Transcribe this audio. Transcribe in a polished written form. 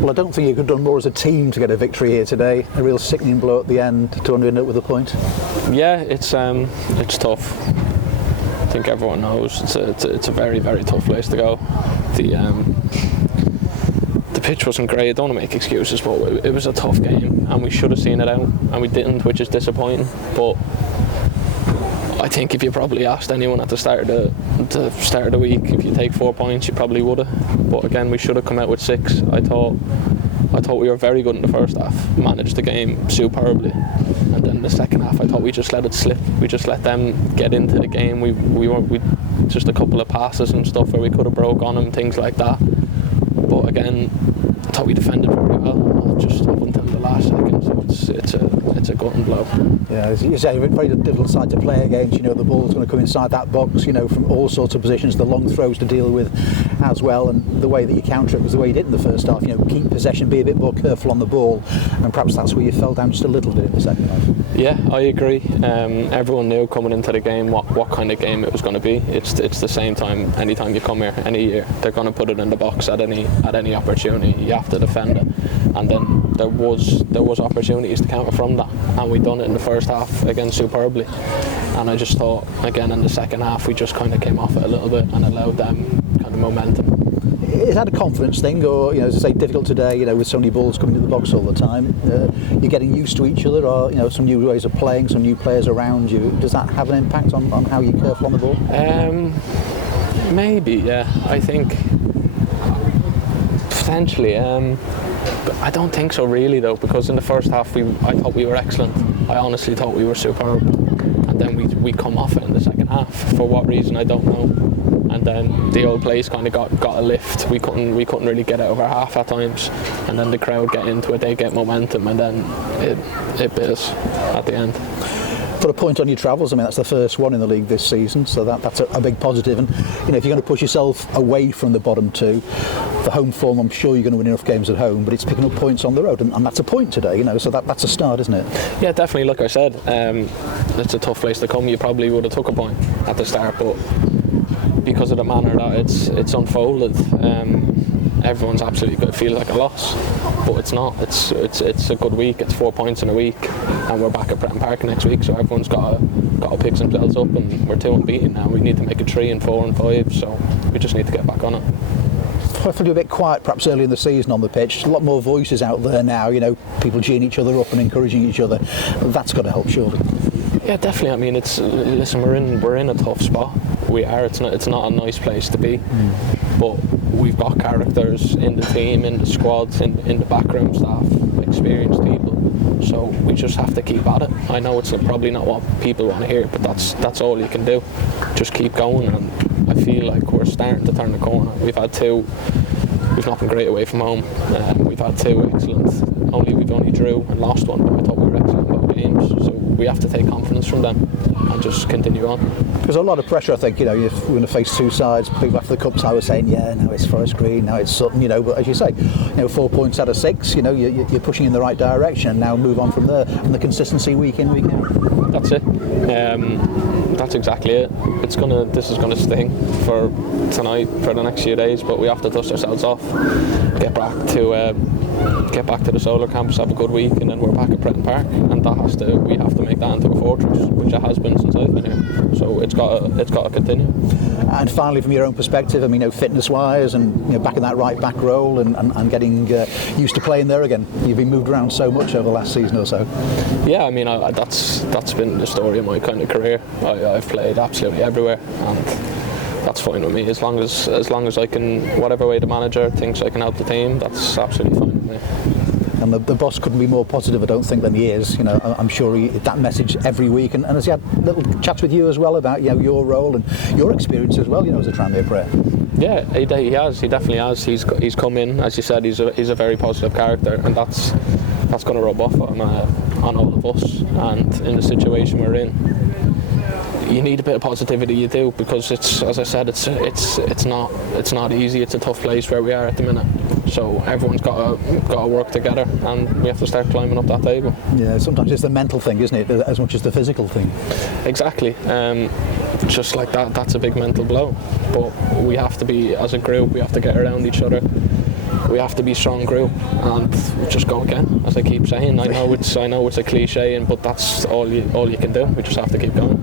Well, I don't think you could have done more as a team to get a victory here today. A real sickening blow at the end to end it with a point. Yeah, it's tough. I think everyone knows it's a very, very tough place to go. The pitch wasn't great. I don't want to make excuses, but it was a tough game, and we should have seen it out, and we didn't, which is disappointing. But I think if you probably asked anyone at the start of the week, if you take 4 points, you probably would have. But again, we should have come out with 6. I thought we were very good in the first half, managed the game superbly, and then the second half I thought we just let it slip. We just let them get into the game. We just a couple of passes and stuff where we could have broke on them, things like that. But again, I thought we defended very well, just up until the last second. So it's a gutting blow. Yeah, as you say, it's a very difficult side to play against. You know, the ball's going to come inside that box, you know, from all sorts of positions, the long throws to deal with as well, and the way that you counter it was the way you did in the first half. You know, keep possession, be a bit more careful on the ball, and perhaps that's where you fell down just a little bit in the second half. Yeah, I agree. Everyone knew coming into the game what kind of game it was going to be. It's the same time. Anytime you come here, any year, they're going to put it in the box at any opportunity. You have to defend it, and then there was opportunities to counter from that, and we done it in the first half again superbly. And I just thought again in the second half we just kind of came off it a little bit and allowed them kind of momentum. Is that a confidence thing, or, you know, as I say, difficult today, you know, with so many balls coming to the box all the time? You're getting used to each other, or, you know, some new ways of playing, some new players around you. Does that have an impact on how you're careful on the ball? Maybe, yeah. I think potentially. But I don't think so really though, because in the first half I thought we were excellent. I honestly thought we were superb, and then we come off it in the second half. For what reason I don't know. And then the old place kind of got a lift. We couldn't really get out of our half at times, and then the crowd get into it, they get momentum, and then it bit us at the end. Put a point on your travels. I mean, that's the first one in the league this season, so that's a big positive. And, you know, if you're going to push yourself away from the bottom two, for home form, I'm sure you're going to win enough games at home, but it's picking up points on the road, and that's a point today, you know, so that's a start, isn't it? Yeah, definitely. Like I said, it's a tough place to come. You probably would have took a point at the start, but because of the manner that it's unfolded, everyone's absolutely going to feel like a loss, but it's not. It's a good week. It's 4 points in a week, and we're back at Prenton Park next week, so everyone's got to pick themselves up, and we're 2 unbeaten now. We need to make it 3 and 4 and 5, so we just need to get back on it. I feel a bit quiet perhaps early in the season on the pitch. A lot more voices out there now, you know, people cheering each other up and encouraging each other. That's got to help, surely. Yeah, definitely. I mean, listen, we're in a tough spot. We are. It's not a nice place to be, but we've got characters in the team, in the squads, in the backroom staff, experienced people. So we just have to keep at it. I know it's probably not what people want to hear, but that's all you can do. Just keep going, and I feel like we're starting to turn the corner. We've had 2. We've not been great away from home. We've had 2 excellent. We've only drew and lost 1, but I thought we were excellent in both games. So we have to take confidence from them and just continue on. There's a lot of pressure, I think, you know, we're going to face 2 sides. People after the Cup side were saying, yeah, now it's Forest Green, now it's Sutton, you know, but as you say, you know, 4 points out of 6, you know, you're pushing in the right direction, and now move on from there, and the consistency week in, week in. That's it. That's exactly it. This is gonna sting for tonight, for the next few days, but we have to dust ourselves off, get back to the solar campus, have a good week, and then we're back at Prenton Park, and we have to make that into a fortress, which it has been since I've been here. So it's got to continue. And finally, from your own perspective, I mean, you know, fitness-wise, and, you know, back in that right back role, and getting used to playing there again. You've been moved around so much over the last season or so. Yeah, I mean, that's been the story of my kind of career. I've played absolutely everywhere, and that's fine with me. As long as I can, whatever way the manager thinks I can help the team, that's absolutely fine with me. And the boss couldn't be more positive, I don't think, than he is. You know, I'm sure that message every week, and has he had little chats with you as well about, you know, your role and your experience as well, you know, as a Tranmere player? Yeah, he has. He definitely has. He's come in, as you said. He's a very positive character, and that's going to rub off on all of us. And in the situation we're in, you need a bit of positivity. You do, because it's, as I said, it's not easy. It's a tough place where we are at the minute. So everyone's got to work together, and we have to start climbing up that table. Yeah, sometimes it's the mental thing, isn't it, as much as the physical thing? Exactly. Just like that's a big mental blow. But we have to be, as a group, we have to get around each other. we have to be strong group and just go again, as I keep saying. I know it's a cliche, but that's all you can do. We just have to keep going.